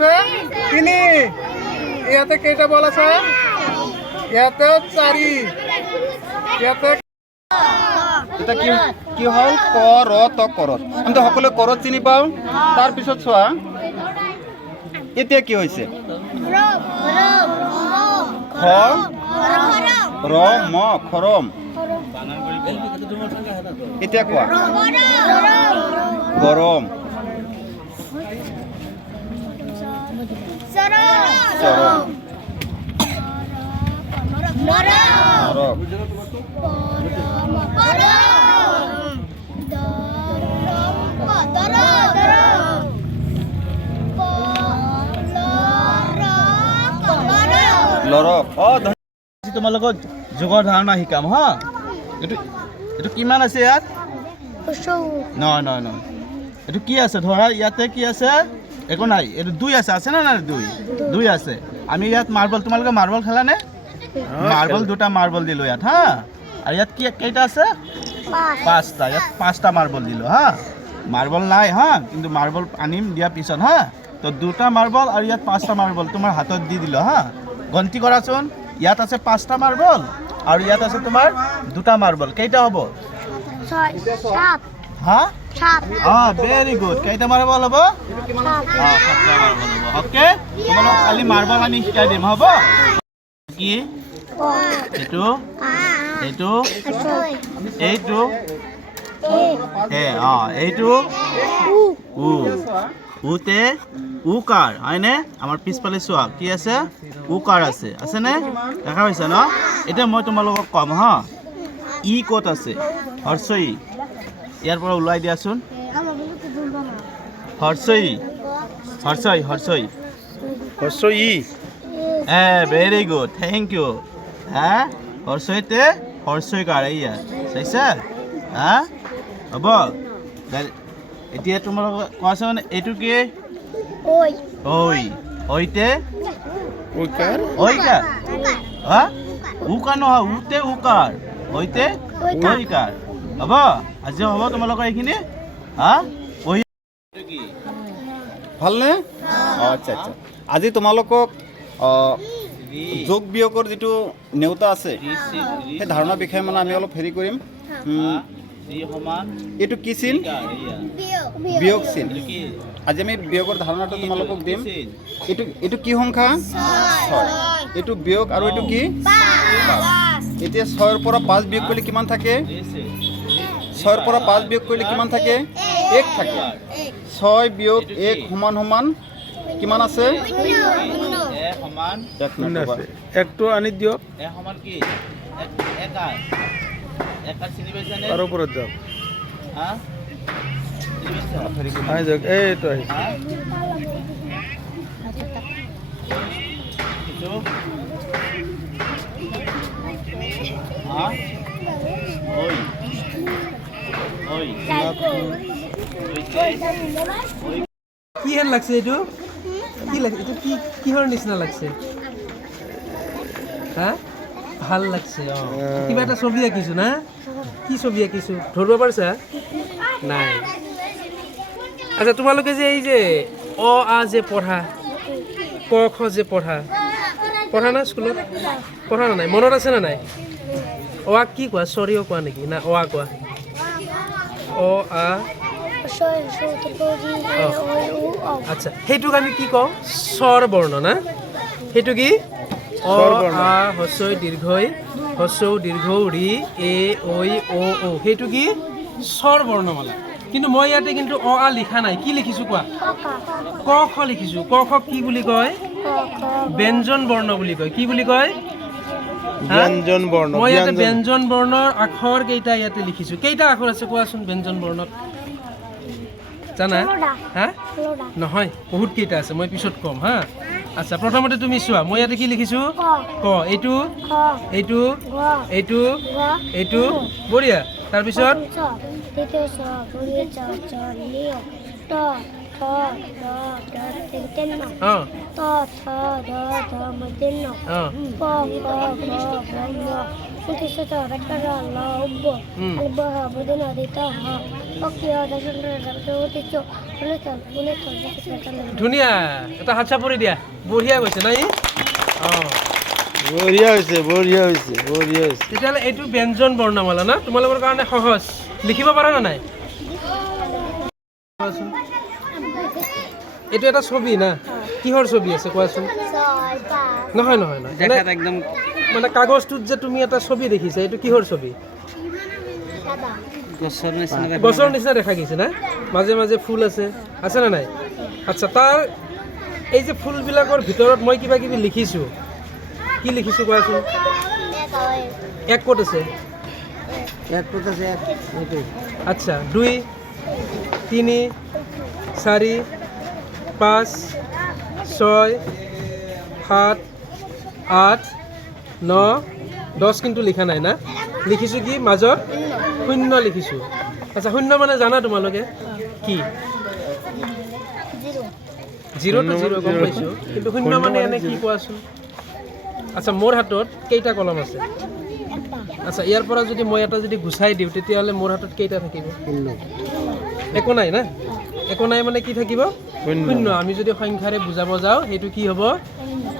আছে 3 ইয়াতে কেইটা বল আছে ইয়াতে 4 ইয়াতে এটা কি হল ক র ত করত আমি তো সকলে করত চিনি পাও তাৰ পিছত চোৱা এতিয়া কি হৈছে খ ৰ ম খৰম এতিয়া কোৱা গৰম চৰম নৰক লৰক তোমালোকক যোগৰ ধাৰণা শিকাম হা এইটো কিমান আছে ইয়াত নহয় নহয় নহয় এইটো কি আছে ধৰা ইয়াতে কি আছে একো নাই এইটো 2 আছে না নাই 2 আছে আমি ইয়াত মাৰ্বল তোমালোকে মাৰ্বল খেলানে মাৰ্বল 2টা মাৰ্বল দিলো ইয়াত হা আৰু ইয়াত কি কেইটা আছে 5টা ইয়াত 5টা মাৰ্বল দিলো হা মাৰ্বল নাই হা কিন্তু মাৰ্বল আনিম দিয়া পিছত হা তো 2টা মাৰ্বল আৰু ইয়াত 5টা মাৰ্বল তোমাৰ হাতত দি দিলো হা গন্তি কৰাচোন ইয়াত আছে 5টা মাৰ্বল আৰু ইয়াত আছে তোমাৰ 2টা মাৰ্বল কেইটা হ'ব 7 হা 7 ভেৰি গুড কেইটা মাৰ্বল হ'ব 7টা মাৰ্বল হ'ব ওকে তোমালোক খালি মাৰ্বল আনি শিকাই দিম হ'ব কি এইটো এইটো এইটো এইটো উতে উকাৰ হয়নে আমাৰ পিছফালে চোৱা কি আছে উকাৰ আছেনে দেখা পাইছা ন এতিয়া মই তোমালোকক কম হা ই ক'ত আছে হৰ্ষই ইয়াৰ পৰা ওলাই দিয়াচোন হৰ্ষই ভেৰি গুড থেংক ইউ হা হৰ্ষইতে হৰ্ষইকাৰ এইয়া চাইছা হা হ'ব এতিয়া তোমালোক কোৱাচোন এইটো কি ঐতে ঐকাৰ হা উকাৰ নহয় উতে উকাৰ ঐতে ঐকাৰ হ'ব আজি হ'ব তোমালোকৰ এইখিনি হা ভালনে আচ্ছা আচ্ছা আজি তোমালোকক যোগ বিয়োগৰ যিটো নেওতা আছে সেই ধাৰণাৰ বিষয়ে মানে আমি অলপ হেৰি কৰিম এইটো কি চিন বিয়োগ চিন আজি আমি বিয়োগৰ ধাৰণাটো তোমালোকক দিম এইটো কি সংখ্যা 6 এইটো বিয়োগ আৰু এইটো কি 5 এতিয়া 6ৰ পৰা 5 বিয়োগ কৰিলে কিমান থাকে 6ৰ পৰা 5 বিয়োগ কৰিলে কিমান থাকে 1 থাকে 6 বিয়োগ 1 সমান সমান কিমান আছে 1টো আনি দিয়ক সমান কি 1 চিনি পাইছানে আৰু ওপৰত যাওক হা আই যাওক এইটো আহিছে হা কি হেন লাগছে এইটো কি লাগছে এইটো কিহৰ নিচিনা লাগছে হা ভাল লাগছে কিবা এটা ছবি আঁকিছো না কি ছবি আঁকিছো ধৰিব পাৰিছা নাই আচ্ছা তোমালোকে যে এই যে অ আ যে পঢ়া ক খ যে পঢ়া না স্কুলত পঢ়া না নাই মনত আছে না নাই অ আ কি কোৱা চৰিও কোৱা নেকি না অ আ কোৱা অ আ আচ্ছা সেইটোক আমি কি কওঁ স্বৰ বৰ্ণ না সেইটো কি অ আ হস্ৰই দীৰ্ঘই হস্ৰৌ দীৰ্ঘৌ ৰি এ ঐ অ ঔ সেইটো কি স্বৰ বৰ্ণমালা কিন্তু মই ইয়াতে কিন্তু অ আ লিখা নাই কি লিখিছো কোৱা ক খ লিখিছো ক খ কি বুলি কয় ব্যঞ্জন বৰ্ণ বুলি কয় কি বুলি কয় ব্যঞ্জন বৰ্ণ মই ইয়াতে ব্যঞ্জন বৰ্ণৰ আখৰ কেইটা ইয়াতে লিখিছো কেইটা আখৰ আছে কোৱাচোন ব্যঞ্জন বৰ্ণত জানা হা নহয় বহুত কেইটা আছে মই পিছত কম হা আচ্ছা প্ৰথমতে তুমি চোৱা মই ইয়াতে কি লিখিছো ক এইটো এইটো এইটো এইটো বঢ়িয়া তাৰপিছত ধুনীয়া, এটা হাত চাপৰি দিয়া, বঢ়িয়া গৈছে নাই? অঁ, বঢ়িয়া হৈছে, বঢ়িয়া হৈছে, বঢ়িয়া হৈছে। তেতিয়াহ'লে এইটো ব্যঞ্জন বৰ্ণমালা না, তোমালোকৰ কাৰণে সহজ। লিখিব পাৰা নে নাই? কোৱাচোন। এইটো এটা ছবি না, কিহৰ ছবি আছে কোৱাচোন? নহয় নহয় নহয়, দেখাত একদম মানে কাগজটোত যে তুমি এটা ছবি দেখিছা, এইটো কিহৰ ছবি? গছৰ নিচিনা গছৰ নিচিনা দেখা গৈছে না, মাজে মাজে ফুল আছে, আছে নে নাই? আচ্ছা, তাৰ এই যে ফুলবিলাকৰ ভিতৰত মই কিবা কিবি লিখিছোঁ, কি লিখিছোঁ কোৱাচোন? এক ক'ত আছে? আচ্ছা, 2, 3, 4, 5, 6, 7, 8, 9, 10 কিন্তু লিখা নাই না? লিখিছোঁ কি মাজত? শূন্য লিখিছোঁ। আচ্ছা, শূন্য মানে জানা তোমালোকে কি? জিৰ'টো জিৰ' গম পাইছোঁ, কিন্তু শূন্য মানে এনে কি কোৱাচোন? আচ্ছা, মোৰ হাতত কেইটা কলম আছে? আচ্ছা, ইয়াৰ পৰা যদি মই এটা যদি গুচাই দিওঁ, তেতিয়াহ'লে মোৰ হাতত কেইটা থাকিব? একো নাই না? একো নাই মানে কি থাকিব? শূন্য। আমি যদি সংখ্যাৰে বুজাব যাওঁ, সেইটো কি হ'ব?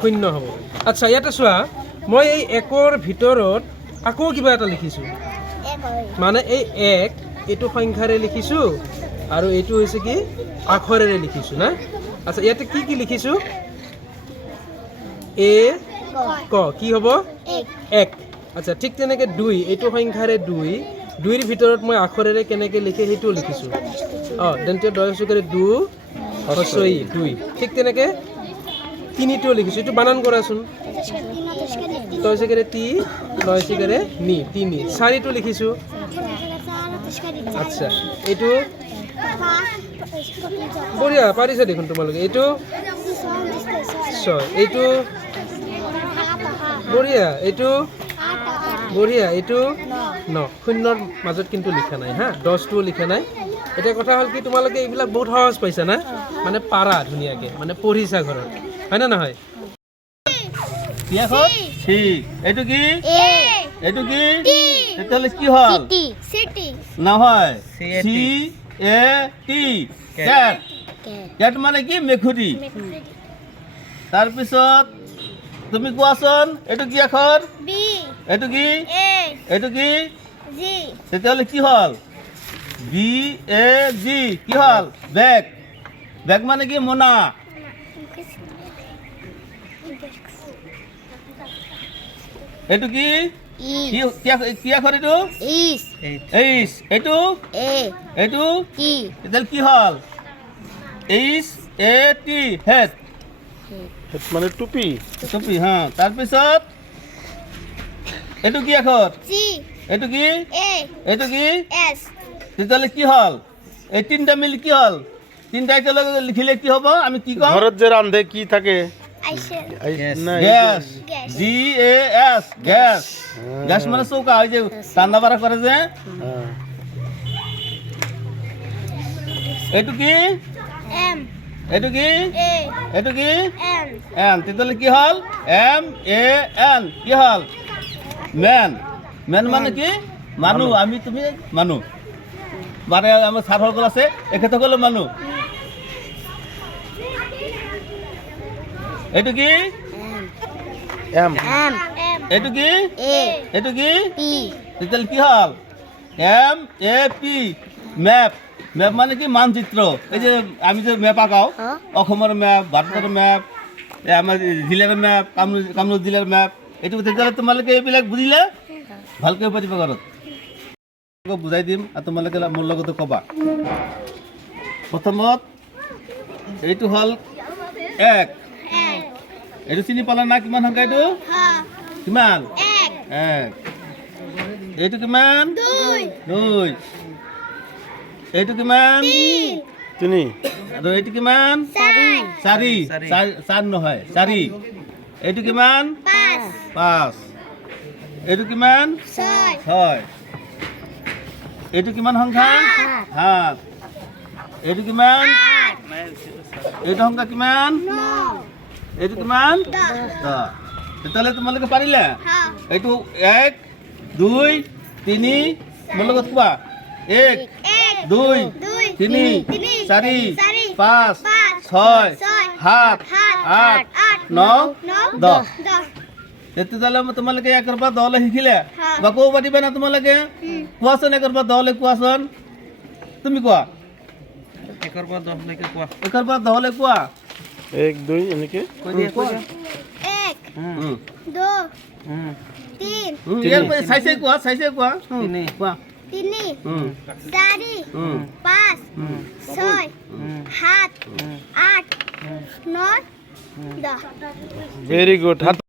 শূন্য হ'ব। আচ্ছা, ইয়াতে চোৱা, মই এই একৰ ভিতৰত আকৌ কিবা এটা লিখিছোঁ, মানে এই এক এইটো সংখ্যাৰে লিখিছোঁ আৰু এইটো হৈছে কি আখৰেৰে লিখিছোঁ না। আচ্ছা, ইয়াতে কি কি লিখিছোঁ? এ ক কি হ'ব? এক। আচ্ছা, ঠিক তেনেকৈ 2, এইটো সংখ্যাৰে 2, 2ৰ ভিতৰত মই আখৰেৰে কেনেকৈ লিখে সেইটোও লিখিছোঁ। অঁ, দন্তীয় দয় চুকেৰে 2 হস্ৰই 2। ঠিক তেনেকৈ 3টোও লিখিছোঁ, এইটো বানান কৰাচোন। তয় চুকেৰে তি, নয় চুকেৰে নি, 3। 4টো লিখিছোঁ। আচ্ছা, এইটো বঢ়িয়া পাৰিছে দেখোন তোমালোকে। এইটো 6, এইটো বঢ়িয়া, এইটো বঢ়িয়া, এইটো 9। শূন্যৰ মাজত কিন্তু লিখা নাই হা, 10টোও লিখা নাই। এতিয়া কথা হ'ল কি, তোমালোকে এইবিলাক বহুত সহজ পাইছা না, মানে পাৰা ধুনীয়াকৈ, মানে পঢ়িছা ঘৰত, হয় নে নহয়? এইটো কি? এইটো কি? তেতিয়াহ'লে কি হ'ল? নহয়, CAT, কেট। কেট মানে কি? মেকুৰী। তাৰপিছত তুমি কোৱাচোন, এইটো কি আখৰ? এইটো কি? এইটো কি? তেতিয়াহ'লে কি হ'ল? BAG, কি হ'ল? বেগ। বেগ মানে কি? মোনা। এইটো কি? কি আখৰ এইটো? এইচ। এইটো? এইটো? তেতিয়াহ'লে কি হ'ল? HAT, head. মানে টুপি। টুপি, হা। তাৰপিছত এইটো কি আখৰ? এইটো কি? এইটো কি? তেতিয়াহ'লে কি হ'ল? এই 3টা মিলি কি হ'ল? 3টা একেলগে লিখিলে কি হ'ব? আমি কি কম? ঘৰত যে ৰান্ধে কি থাকে? গ্যাস। GAS, gas. গ্যাস মানে চৌকা, ওই যে রান্না বাড়া করে যে। এইটো কি? এইটো কি? এইটো কি? এন। তেতিয়াহ'লে কি হ'ল? MAN, কি হ'ল? মেন। মেন মানে কি? মানুহ। আমি তুমি মানুহ, মানে আমার স্যার সকল আছে, এক্ষেত্রে হলো মানুহ। এইটো কি? এম। এইটো কি? এইটো কি? তেতিয়াহ'লে কি হ'ল? MAP, map. মেপ মানে কি? মানচিত্ৰ। এই যে আমি যে মেপ আঁকাও, অসমৰ মেপ, ভাৰতৰ মেপ, আমাৰ জিলাৰ মেপ, কামৰূপ জিলাৰ মেপ, এইটো তেতিয়াহ'লে তোমালোকে এইবিলাক বুজিলে ভালকৈ পাৰিবা ঘৰত। বুজাই দিম আৰু তোমালোকে মোৰ লগতে ক'বা। প্ৰথমত এইটো হ'ল 1। এইটো চিনি পালা না? কিমান সংখ্যা এইটো? কিমান? 1। এইটো কিমান? 2। এইটো কিমান? 3। আৰু এইটো কিমান? 4। 4 নহয়, 4। এইটো কিমান? 5। এইটো কিমান? 6। এইটো কিমান সংখ্যা? 7। এইটো কিমান? এইটো সংখ্যা কিমান? এইটো কিমান? 10। তেতিয়াহ'লে তোমালোকে পাৰিলে? এইটো 1, 2, 3, মোৰ লগত কোৱা। 1, দুই তিনি চাৰি পাঁচ ছয় সাত আঠ ন দহ তেতিয়াহ'লে তোমালোকে 1 পৰা 10 লৈ শিকিলে বা ক'ব পাৰিবা না তোমালোকে কোৱাচোন 1 পৰা 10 লৈ কোৱাচোন তুমি কোৱা 1 পৰা 10 লৈকে কোৱা 1 পৰা 10 লৈ কোৱা 1 2 এনেকে কৈ দিয়া 1 2 3 চাইছে কোৱা কোৱা কোৱা 3 4 5 6 7 8 9 10 ভেৰি গুড হাত